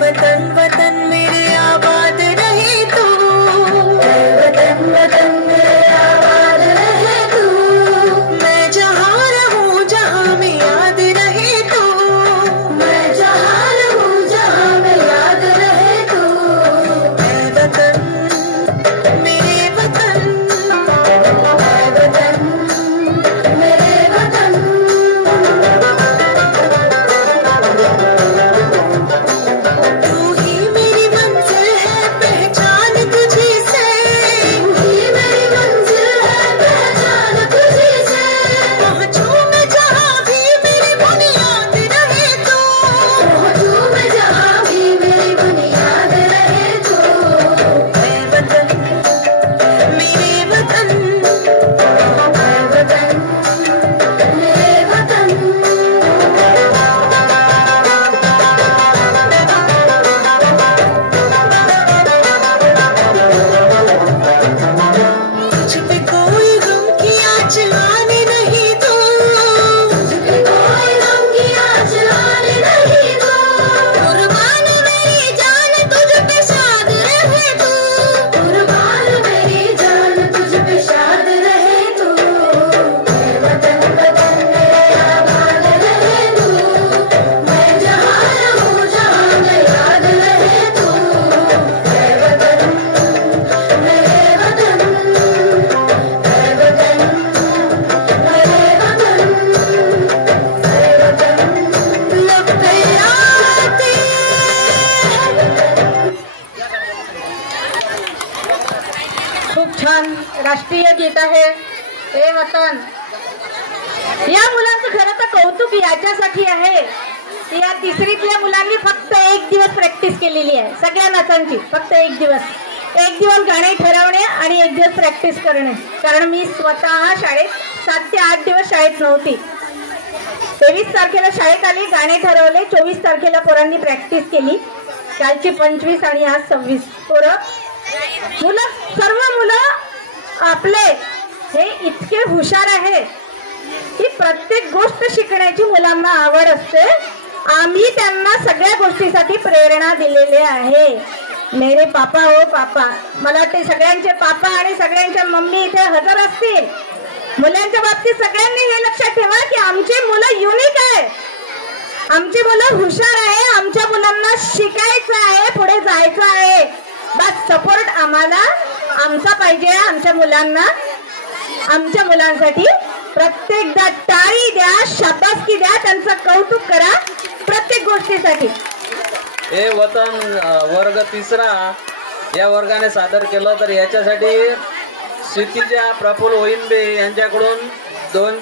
वतन वतन मेरे आबाद रहे तू, वतन वतन मेरे आबाद रहे तू, मैं जहाँ रहूँ जहाँ में याद रहे तू, मैं जहाँ रहूँ जहाँ में याद रहे तू, वतन मेरे वतन, वतन मेरे वतन। तू ही मेरी मंजिल है पहचान तुझी से, तू ही मेरी मंजिल है पहचान तुझी से, पहुँचूं मैं जहाँ भी मेरी बुनियाद रहे तू, पहुँचूं मैं जहाँ भी मेरी बुनियाद रहे तू, मैं वतन मेरे वतन, मैं वतन मेरे वतन। तुझ पे कोई गम की आँच आने नहीं दो, तुझ पे कोई गम की आँच आने नहीं दो, कुर्बान मेरी जान तुझ पे शाद रहे तू, कुर्बान मेरी जान तुझ पे शाद रहे तू, मैं वतन वतन मेरे आबाद रहे तू, मैं जहाँ रहूँ जहाँ में याद रहे तू, मैं वतन मेरे वतन, मैं वतन मेरे वतन, मैं वतन लब पे आते खूप छान राष्ट्रीय गीत आहे हे वतन। या मुलांचं खरं तर कौतुक याच्यासाठी आहे की या तिसरीतल्या मुलांनी फक्त एक दिवस प्रॅक्टिस केलेली आहे, सगळ्या नाचांची फक्त एक दिवस गाणे ठरवणे आणि एक दिवस प्रॅक्टिस करणे। कारण मी स्वतः शाळेत 7 ते 8 दिवस शाळेत नव्हती। 23 तारखेला शाळेत आली, गाणे ठरवले, 24 तारखेला पोरांनी प्रॅक्टिस केली, कालची 25 आणि आज 26 मुलं, सर्व मुलं आपले हे इतके हुशार आहे की प्रत्येक गोष्ट शिकण्याची मुलांना आवड असते। आम्ही त्यांना सगळ्या गोष्टीसाठी प्रेरणा दिलेली आहे। मेरे पापा हो पापा, मला वाटते सगळ्यांचे पापा आणि सगळ्यांच्या मम्मी इथे हजर असतील। मुलांच्या बाबतीत सगळ्यांनी हे लक्षात ठेवा की आमची मुलं युनिक आहे, आमची मुलं हुशार आहे, आमच्या मुलांना शिकायचं आहे, पुढे जायचं आहे। बस सपोर्ट आम्हाला आमचा पाहिजे, आमच्या मुलांना, आमच्या मुलांसाठी प्रत्येकदा टाळी द्या, शाबासकी द्या, त्यांचं कौतुक करा प्रत्येक गोष्टीसाठी। हे वतन वर्ग 3 या वर्गाने सादर केलं, तर याच्यासाठी क्षितिजा प्रफुल्ल होईनबे यांच्याकडून 2